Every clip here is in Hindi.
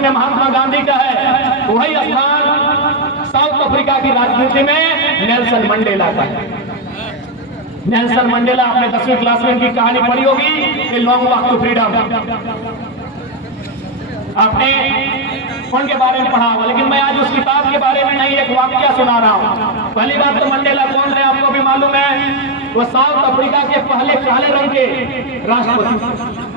राजनीति में महात्मा गांधी का है, वही स्थान साउथ अफ्रीका की राजनीति में नेल्सन मंडेला का है। नेल्सन मंडेला, आपने 10वीं क्लास में इनकी कहानी पढ़ी होगी, लॉन्ग वॉक टू फ्रीडम, आपने उनके बारे में पढ़ा होगा। लेकिन मैं आज उस किताब के बारे में नहीं, एक वाक्य सुना रहा हूँ। पहली बात तो मंडेला कौन थे आपको भी मालूम है, वो साउथ अफ्रीका के पहले काले रंग के राष्ट्रपति।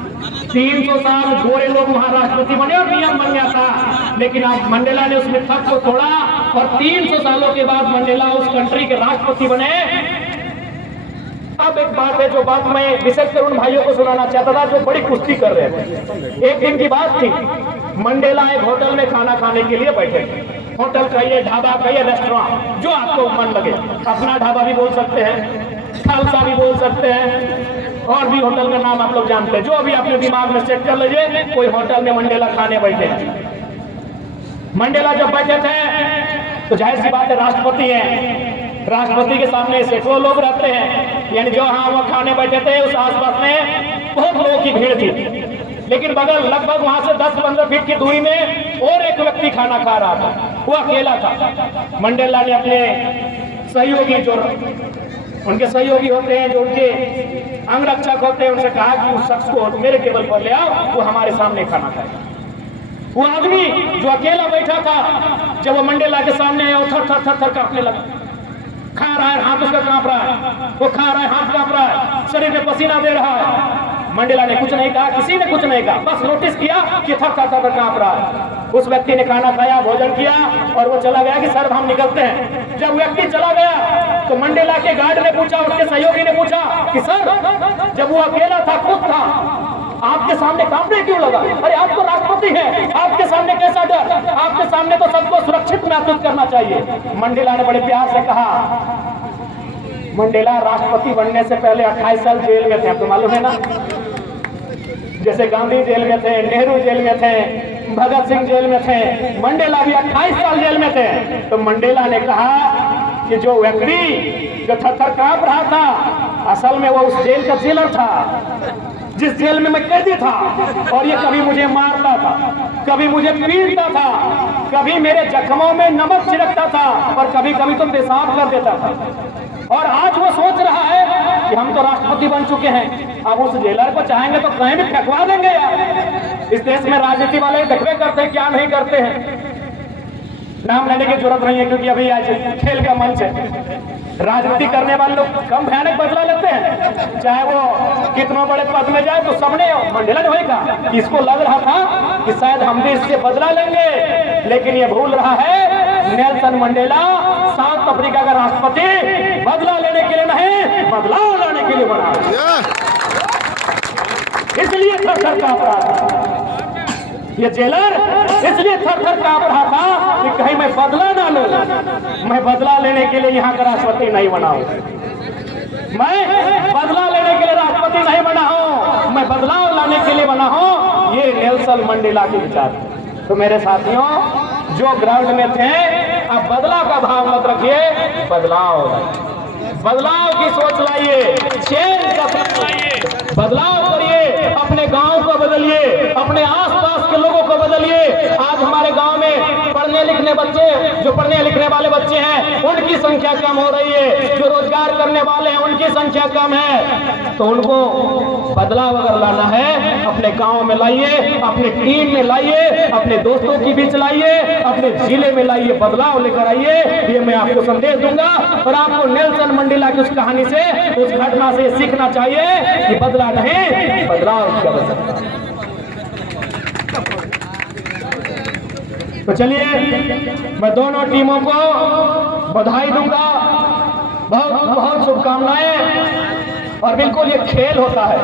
300 साल गोरे लोग वहां राष्ट्रपति बने और नियम बन गया था, लेकिन अब मंडेला ने उस मिथक को तोड़ा और 300 सालों के बाद मंडेला उस कंट्री के राष्ट्रपति बने। अब एक बात है, जो बात मैं विशेषकर उन भाइयों को सुनाना चाहता था जो बड़ी कुश्ती कर रहे थे। एक दिन की बात थी, मंडेला एक होटल में खाना खाने के लिए बैठे थे। होटल कहिए, ढाबा कहिए, रेस्टोरेंट, जो आपको मन लगे, अपना ढाबा भी बोल सकते हैं, खालसा भी बोल सकते हैं, और भी होटल का नाम आप लोग जानते हैं, जो अभी अपने दिमाग में सेट कर लीजिए। कोई होटल में मंडेला खाने बैठे। मंडेला जब बैठे थे तो जाहिर सी बात है, राष्ट्रपति है, राष्ट्रपति के सामने सैकड़ों लोग रहते हैं, यानी जो हाँ वो खाने बैठे थे उस आसपास में बहुत लोगों की भीड़ थी। लेकिन बगल लगभग वहां से 10-15 फीट की दूरी में और एक व्यक्ति खाना खा रहा था, वो अकेला था। मंडेला ने अपने सहयोगी, जो उनके सहयोगी होते हैं, जो उनके अंगरक्षक होते हैं, उनसे कहा कि उस शख्स को मेरे टेबल पर ले आओ, वो हमारे सामने खाना खाए। वो आदमी जो अकेला बैठा था, जब वो मंडेला के सामने आया, थर थर थर थर कांपने लगा। खा रहा है, हाथ उसका कांप रहा है, वो खा रहा है, हाथ कांप रहा है, शरीर में पसीना दे रहा है। मंडेला ने कुछ नहीं कहा, किसी ने कुछ नहीं कहा, बस नोटिस किया कि थर थर थर कांप रहा है। उस व्यक्ति ने खाना खाया, भोजन किया और वो चला गया कि सर हम निकलते हैं। जब व्यक्ति चला गया तो मंडेला के गार्ड ने पूछा, उसके सहयोगी ने पूछा कि सर, जब वो अकेला था, खुद था, आपके सामने कांपने क्यों लगा? अरे आप तो राष्ट्रपति हैं, आपके सामने कैसा डर? आपके सामने तो सबको सुरक्षित महसूस करना चाहिए। मंडेला ने बड़े प्यार से कहा, मंडेला राष्ट्रपति बनने से पहले 28 साल जेल में थे, आपको मालूम है ना? जैसे गांधी जेल में थे, नेहरू जेल में थे, भगत सिंह जेल में थे, मंडेला भी 28 साल जेल में थे। तो मंडेला ने कहा कि जो व्यक्ति जो थर थर कांप रहा था, असल में वो उस जेल का जेलर था, जिस जेल में मैं कैदी था, और ये कभी मुझे मारता था, कभी मुझे पीटता था, कभी मेरे जख्मों में नमक छिड़कता था, और कभी कभी तो पेशाब कर देता था। और आज वो सोच रहा है कि हम तो राष्ट्रपति बन चुके हैं, अब उस जेलर को चाहेंगे तो कहीं भी फेंकवा देंगे यार। इस देश में राजनीति वाले देखते करते हैं, क्या नहीं करते हैं। नाम लेने की जरूरत नहीं है, क्योंकि अभी आज खेल का मंच है। राजनीति करने वाले लोग कम भयानक बदला लेते हैं, चाहे वो कितना बड़े पद में जाए। तो सबने मंडेला ने वही कहा, इसको लग रहा था कि शायद हम भी इससे बदला लेंगे, लेकिन ये भूल रहा है, नेल्सन मंडेला साउथ अफ्रीका का राष्ट्रपति बदला लेने के लिए नहीं, बदलाव लाने के लिए बना। इसलिए थर थर कांप रहा था ये जेलर, इसलिए थर थर कांप रहा था कि कहीं मैं बदला ना लूं। मैं बदला लेने के लिए यहाँ का राष्ट्रपति नहीं बना हूं, मैं बदला लेने के लिए राष्ट्रपति नहीं बना हूं, मैं बदलाव लाने के लिए बना हूं। ये नेल्सन मंडेला के विचार। तो मेरे साथियों, जो ग्राउंड में थे, अब बदलाव का भाव मत रखिए, बदलाव की सोच लाइए, चेंज का सोच लाइए, बदलाव करिए, अपने गांव को बदलिए, अपने आसपास के लोगों को बदलिए। आज हमारे गांव में पढ़ने लिखने बच्चे, जो पढ़ने लिखने वाले बच्चे हैं, उनकी संख्या कम हो रही है, जो रोजगार करने वाले हैं उनकी संख्या कम है। तो उनको बदलाव अगर लाना है, अपने गांव में लाइए, अपनी टीम में लाइए, अपने दोस्तों के बीच लाइए, अपने जिले में लाइए, बदलाव लेकर आइए। ये मैं आपको संदेश दूंगा। और आपको नेल्सन मंडेला की उस कहानी से, उस घटना से सीखना चाहिए कि बदला नहीं, बदलाव की आवश्यकता। तो चलिए, मैं दोनों टीमों को बधाई दूंगा, बहुत बहुत शुभकामनाएं। और बिल्कुल ये खेल होता है।